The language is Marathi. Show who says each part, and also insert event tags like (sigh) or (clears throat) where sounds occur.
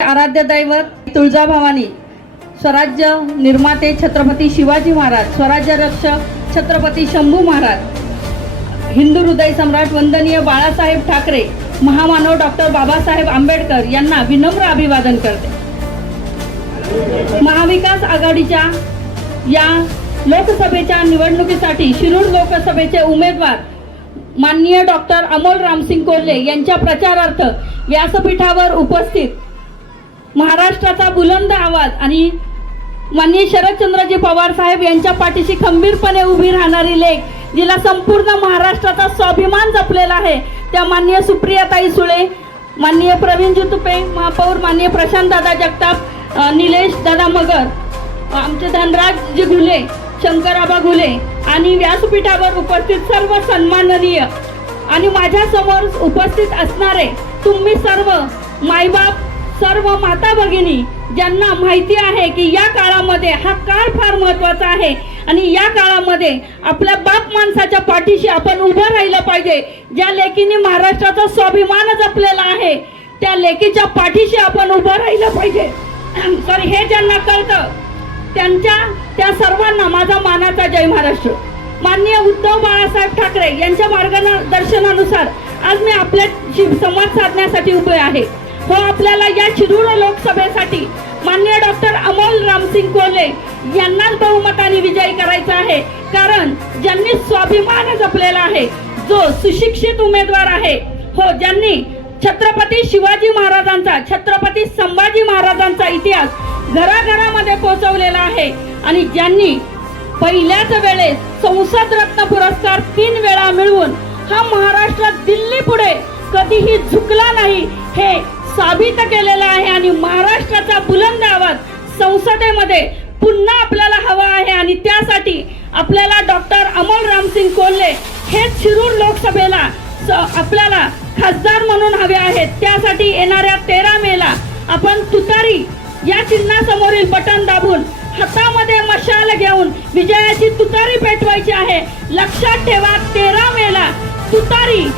Speaker 1: आराध्य दैवत तुळजाभवानी स्वराज्य निर्माते छत्रपती शिवाजी महाराज स्वराज्य रक्षक छत्रपती शंभू महाराज हिंदू हृदय सम्राट वंदनीय बाळासाहेब ठाकरे महामानव डॉक्टर बाबासाहेब आंबेडकर यांना विनम्र अभिवादन करते. महाविकास आघाडीच्या या लोकसभेच्या निवडणुकीसाठी शिरूर लोकसभेचे उमेदवार माननीय डॉक्टर अमोल रामसिंग कोल्हे यांच्या प्रचारार्थ व्यासपीठावर उपस्थित महाराष्ट्राचा बुलंद आवाज आणि माननीय शरदचंद्रजी पवार साहेब यांच्या पाठीशी खंबीरपणे उभी राहणारी लेख जिला संपूर्ण महाराष्ट्राचा स्वाभिमान जपलेला आहे. त्या माननीय सुप्रियाताई सुळे माननीय प्रवीणजी तुपे महापौर माननीय प्रशांत दादा जगताप निलेश दादा मगर आमचे धनराजजी घुले शंकराबा घुले आणि व्यासपीठावर उपस्थित सर्व सन्माननीय आणि माझ्यासमोर उपस्थित असणारे तुम्ही सर्व मायबाप सर्व माता भगिनी ज्यांना माहिती आहे की या काळामध्ये हा काळ फार महत्त्वाचा आहे आणि या काळामध्ये आपल्या बाप माणसाच्या पाठीशी आपण उभं राहिलं पाहिजे. ज्या लेकीने महाराष्ट्राचा स्वाभिमान जपलेला आहे त्या लेकीच्या पाठीशी आपण उभं राहिलं पाहिजे. (clears throat) तर हे ज्यांना कळतं त्यांच्या त्या सर्वांना माझा मानाचा जय महाराष्ट्र. माननीय उद्धव बाळासाहेब ठाकरे यांच्या मार्गदर्शनानुसार आज मी आपल्या संवाद साधण्यासाठी उभे आहे. हो आपल्याला या शिरूर लोकसभेसाठी माननीय डॉक्टर अमोल रामसिंग कोल्हे यांनाच बहुमताने विजयी करायचा आहे. कारण ज्यांनी स्वाभिमान जपलेला आहे जो सुशिक्षित उमेदवार आहे हो ज्यांनी छत्रपती शिवाजी महाराजांचा छत्रपती संभाजी महाराजांचा इतिहास घराघरामध्ये पोहोचवलेला आहे आणि ज्यांनी पहिल्याच वेळेस संसद रत्न पुरस्कार तीन वेळा मिळवून हा महाराष्ट्र दिल्ली पुढे कधीही झुकला नाही साबित केलेलं आहे आणि महाराष्ट्राचा बुलंद आवाज संसदेमध्ये पुन्हा आपल्याला हवा आहे आणि त्यासाठी आपल्याला डॉक्टर अमोल रामसिंग कोल्हे हे शिरूर लोकसभेला स- आपल्याला खासदार म्हणून हवे आहेत. त्यासाठी येणाऱ्या तेरा मेला आपण तुतारी या चिन्हासमोरील बटन दाबून हातामध्ये मशाल घेऊन विजयाची तुतारी पेटवायची आहे. लक्षात ठेवा तेरा मेला तुतारी.